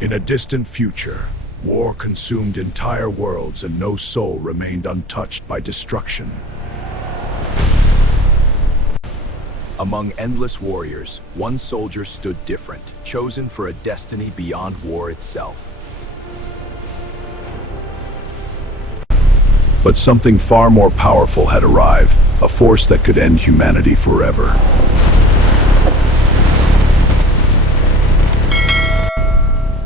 In a distant future, war consumed entire worlds and no soul remained untouched by destruction. Among endless warriors, one soldier stood different, chosen for a destiny beyond war itself. But something far more powerful had arrived, a force that could end humanity forever.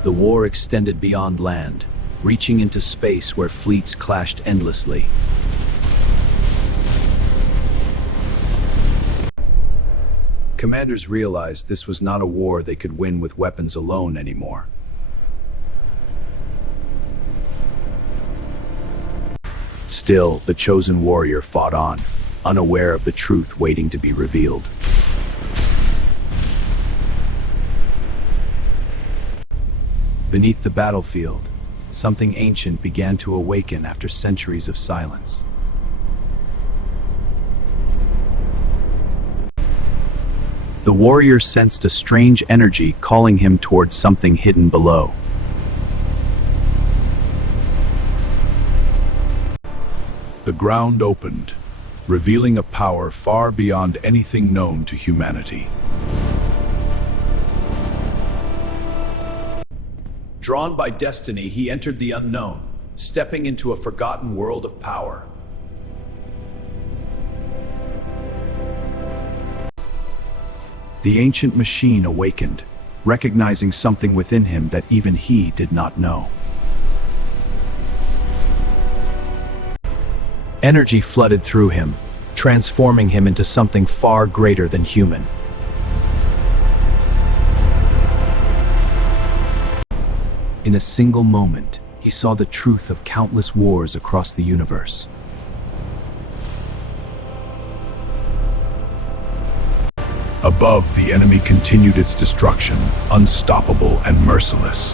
The war extended beyond land, reaching into space where fleets clashed endlessly. Commanders realized this was not a war they could win with weapons alone anymore. Still, the chosen warrior fought on, unaware of the truth waiting to be revealed. Beneath the battlefield, something ancient began to awaken after centuries of silence. The warrior sensed a strange energy calling him towards something hidden below. The ground opened, revealing a power far beyond anything known to humanity. Drawn by destiny, he entered the unknown, stepping into a forgotten world of power. The ancient machine awakened, recognizing something within him that even he did not know. Energy flooded through him, transforming him into something far greater than human. In a single moment, he saw the truth of countless wars across the universe. Above, the enemy continued its destruction, unstoppable and merciless.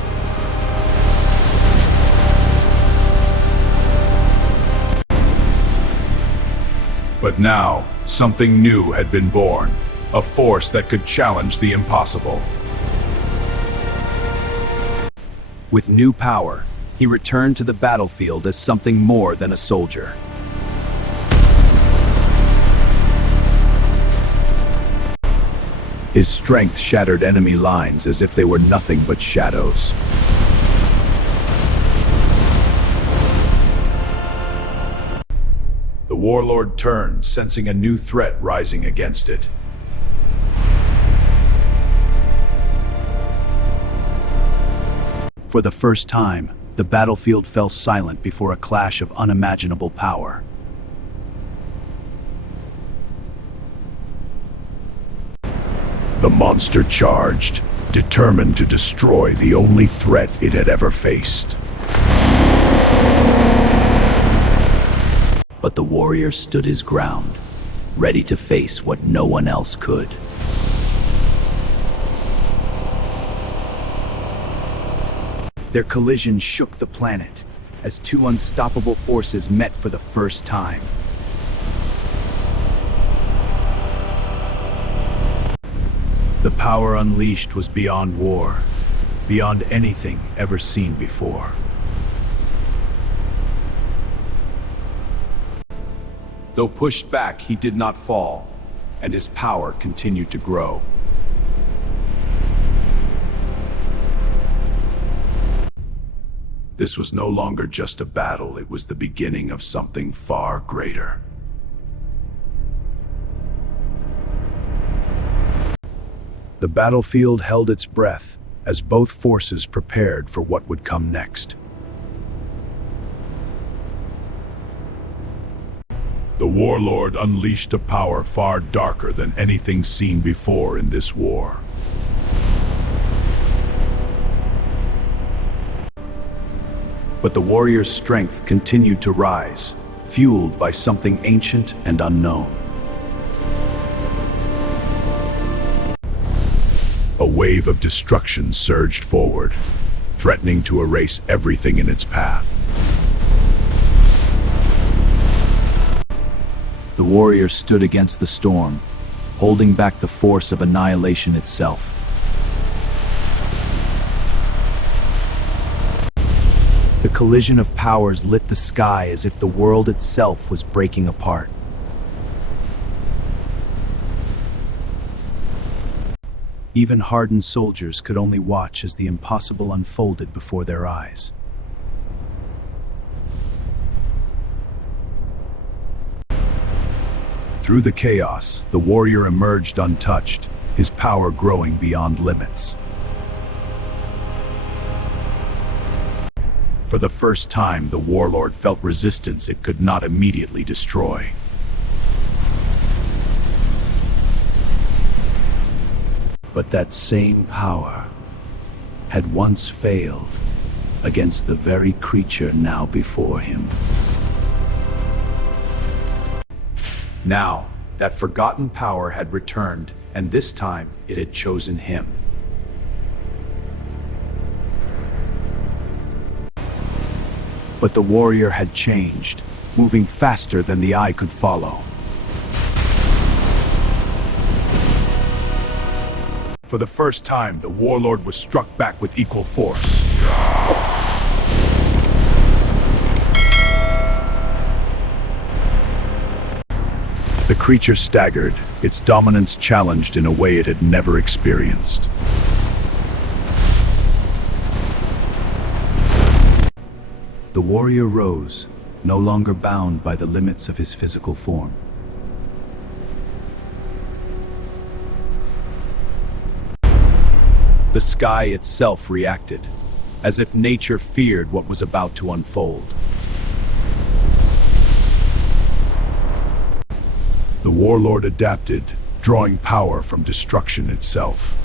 But now, something new had been born, a force that could challenge the impossible. With new power, he returned to the battlefield as something more than a soldier. His strength shattered enemy lines as if they were nothing but shadows. The warlord turned, sensing a new threat rising against it. For the first time, the battlefield fell silent before a clash of unimaginable power. The monster charged, determined to destroy the only threat it had ever faced. But the warrior stood his ground, ready to face what no one else could. Their collision shook the planet, as two unstoppable forces met for the first time. The power unleashed was beyond war, beyond anything ever seen before. Though pushed back, he did not fall, and his power continued to grow. This was no longer just a battle, it was the beginning of something far greater. The battlefield held its breath as both forces prepared for what would come next. The warlord unleashed a power far darker than anything seen before in this war. But the warrior's strength continued to rise, fueled by something ancient and unknown. A wave of destruction surged forward, threatening to erase everything in its path. The warrior stood against the storm, holding back the force of annihilation itself. The collision of powers lit the sky as if the world itself was breaking apart. Even hardened soldiers could only watch as the impossible unfolded before their eyes. Through the chaos, the warrior emerged untouched, his power growing beyond limits. For the first time, the warlord felt resistance it could not immediately destroy. But that same power had once failed against the very creature now before him. Now, that forgotten power had returned, and this time it had chosen him. But the warrior had changed, moving faster than the eye could follow. For the first time, the warlord was struck back with equal force. The creature staggered, its dominance challenged in a way it had never experienced. The warrior rose, no longer bound by the limits of his physical form. The sky itself reacted, as if nature feared what was about to unfold. The warlord adapted, drawing power from destruction itself.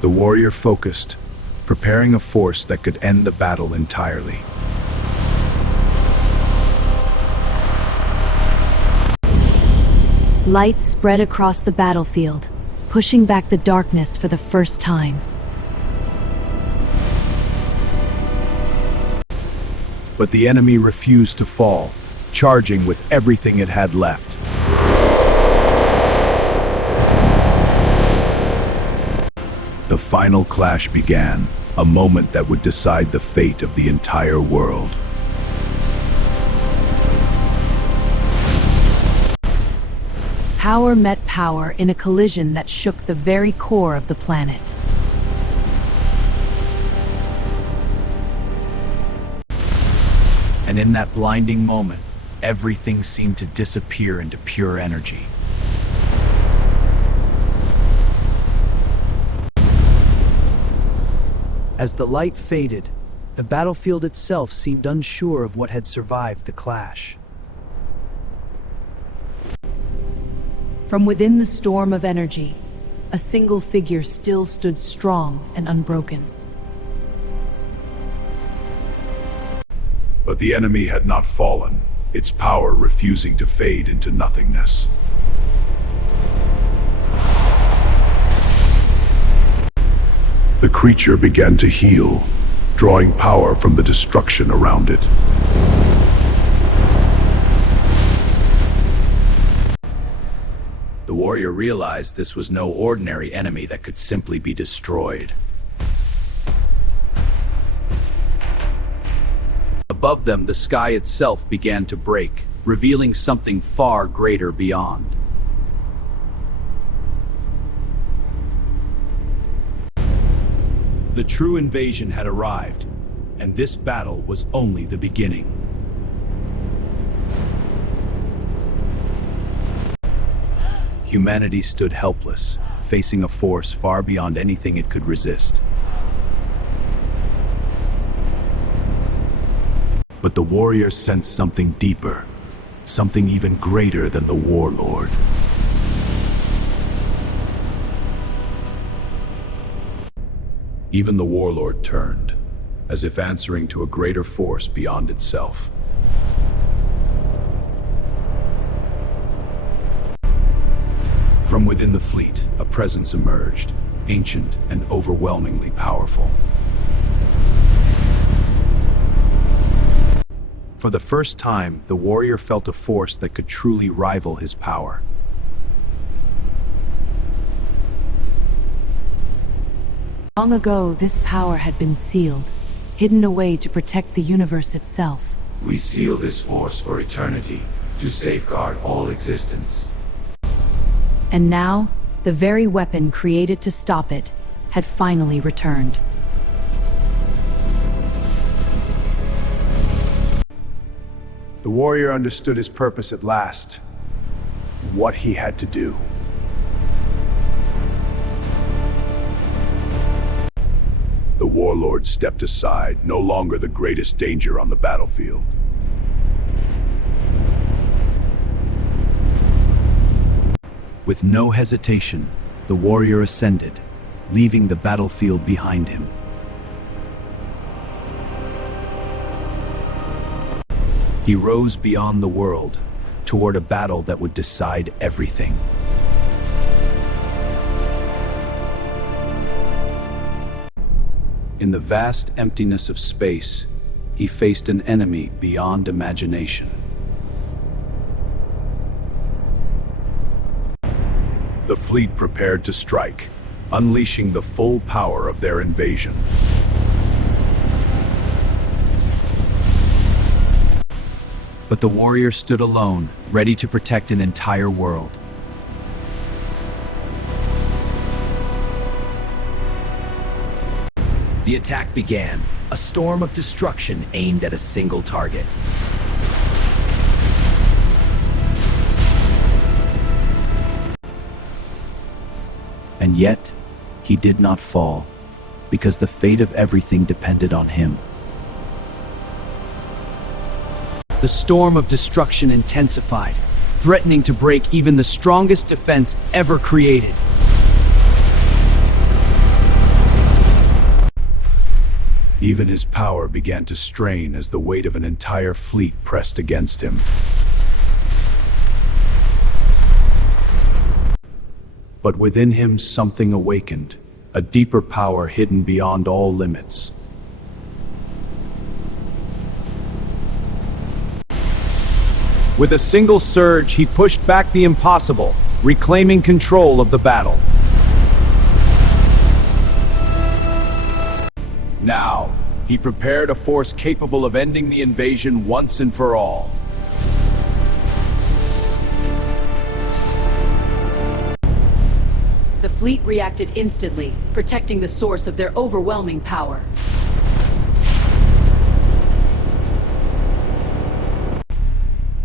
The warrior focused, preparing a force that could end the battle entirely. Light spread across the battlefield, pushing back the darkness for the first time. But the enemy refused to fall, charging with everything it had left. The final clash began, a moment that would decide the fate of the entire world. Power met power in a collision that shook the very core of the planet. And in that blinding moment, everything seemed to disappear into pure energy. As the light faded, the battlefield itself seemed unsure of what had survived the clash. From within the storm of energy, a single figure still stood strong and unbroken. But the enemy had not fallen, its power refusing to fade into nothingness. The creature began to heal, drawing power from the destruction around it. The warrior realized this was no ordinary enemy that could simply be destroyed. Above them, the sky itself began to break, revealing something far greater beyond. The true invasion had arrived, and this battle was only the beginning. Humanity stood helpless, facing a force far beyond anything it could resist. But the warrior sensed something deeper, something even greater than the warlord. Even the warlord turned, as if answering to a greater force beyond itself. From within the fleet, a presence emerged, ancient and overwhelmingly powerful. For the first time, the warrior felt a force that could truly rival his power. Long ago, this power had been sealed, hidden away to protect the universe itself. We seal this force for eternity, to safeguard all existence. And now, the very weapon created to stop it had finally returned. The warrior understood his purpose at last, what he had to do. The warlord stepped aside, no longer the greatest danger on the battlefield. With no hesitation, the warrior ascended, leaving the battlefield behind him. He rose beyond the world, toward a battle that would decide everything. In the vast emptiness of space, he faced an enemy beyond imagination. The fleet prepared to strike, unleashing the full power of their invasion. But the warrior stood alone, ready to protect an entire world. The attack began, a storm of destruction aimed at a single target. And yet, he did not fall, because the fate of everything depended on him. The storm of destruction intensified, threatening to break even the strongest defense ever created. Even his power began to strain as the weight of an entire fleet pressed against him. But within him something awakened, a deeper power hidden beyond all limits. With a single surge, he pushed back the impossible, reclaiming control of the battle. Now, he prepared a force capable of ending the invasion once and for all. The fleet reacted instantly, protecting the source of their overwhelming power.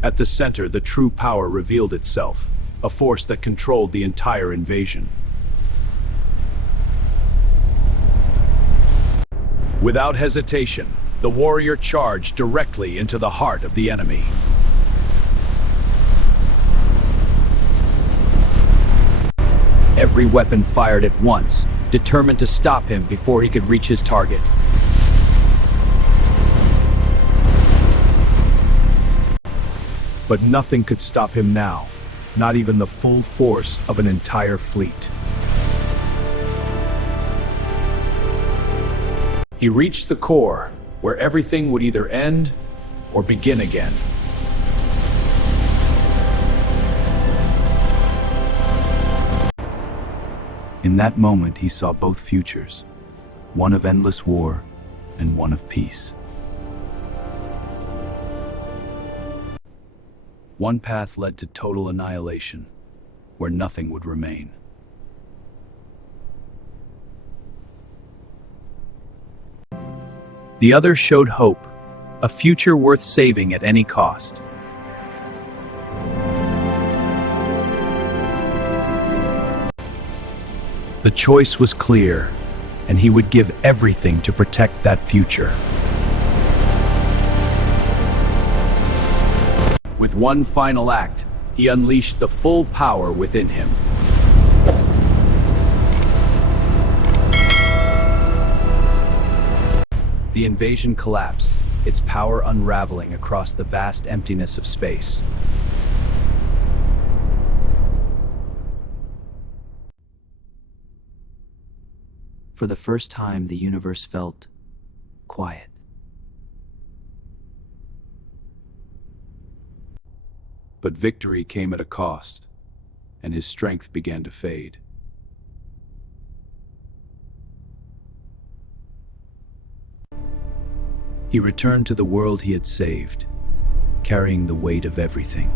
At the center, the true power revealed itself, a force that controlled the entire invasion. Without hesitation, the warrior charged directly into the heart of the enemy. Every weapon fired at once, determined to stop him before he could reach his target. But nothing could stop him now, not even the full force of an entire fleet. He reached the core, where everything would either end or begin again. In that moment, he saw both futures, one of endless war and one of peace. One path led to total annihilation, where nothing would remain. The other showed hope, a future worth saving at any cost. The choice was clear, and he would give everything to protect that future. With one final act, he unleashed the full power within him. The invasion collapsed, its power unraveling across the vast emptiness of space. For the first time, the universe felt quiet. But victory came at a cost, and his strength began to fade. He returned to the world he had saved, carrying the weight of everything.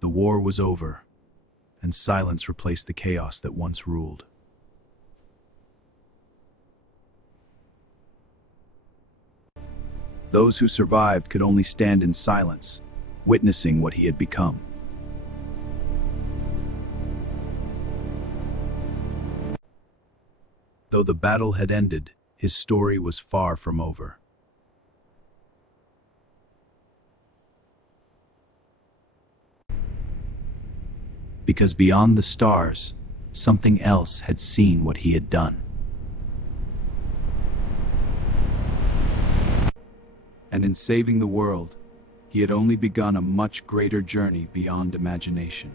The war was over, and silence replaced the chaos that once ruled. Those who survived could only stand in silence, witnessing what he had become. Though the battle had ended, his story was far from over. Because beyond the stars, something else had seen what he had done. And in saving the world, he had only begun a much greater journey beyond imagination.